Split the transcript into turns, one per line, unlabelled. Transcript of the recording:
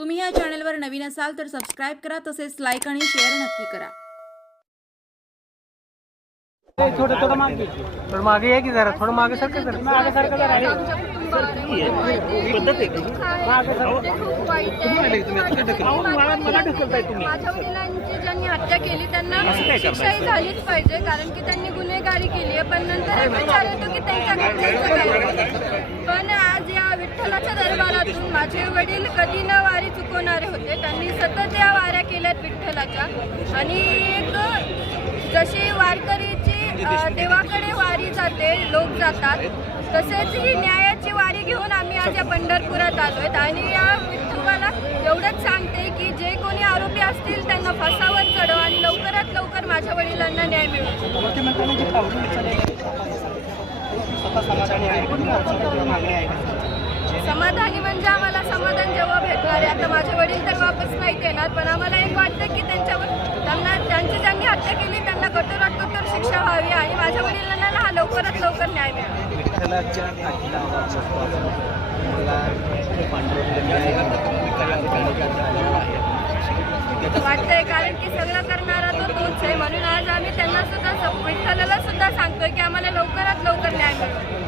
तुम्ही या चॅनलवर नवीन असाल तर सबस्क्राईब करा तसेच लाईक आणि शेअर नक्की करा.
थोडं थोडं मागे. थोडं मागे की जरा थोडं मागे सारखं जरा. मागे सारखं.
माझ्या वडिलांची ज्यांनी हत्या केली त्यांना शिक्षाही झालीच पाहिजे कारण की त्यांनी गुन्हेगारी केली आहे. पण नंतर विचार येतो की पण आज या विठ्ठलाच्या दरबारातून माझे विठ्ठलाच्या. आणि एक जशी वारकरीची देवाकडे वारी जाते लोक जातात तसेच ही न्यायाची वारी घेऊन आम्ही आज या पंढरपुरात आलोय. आणि या विठ्ठलाला एवढंच सांगते की जे कोणी आरोपी असतील त्यांना फासावर चढव आणि लवकरात लवकर माझ्या वडिलांना न्याय
आहेत, का?
समाधानी म्हणजे आम्हाला समाधान जेव्हा आहे आता माझे वडील तर वापस नाहीत येणार पण आम्हाला एक वाटतं की त्यांच्यावर त्यांना त्यांची ज्यांनी हत्या केली त्यांना कठोरात कठोर शिक्षा व्हावी आणि माझ्या वडिलांना हा लवकरात लवकर न्याय मिळेल.
विठ्ठलाच्या मला पांडुरंग आहे.
वाटतंय कारण की सगळं करणारा तो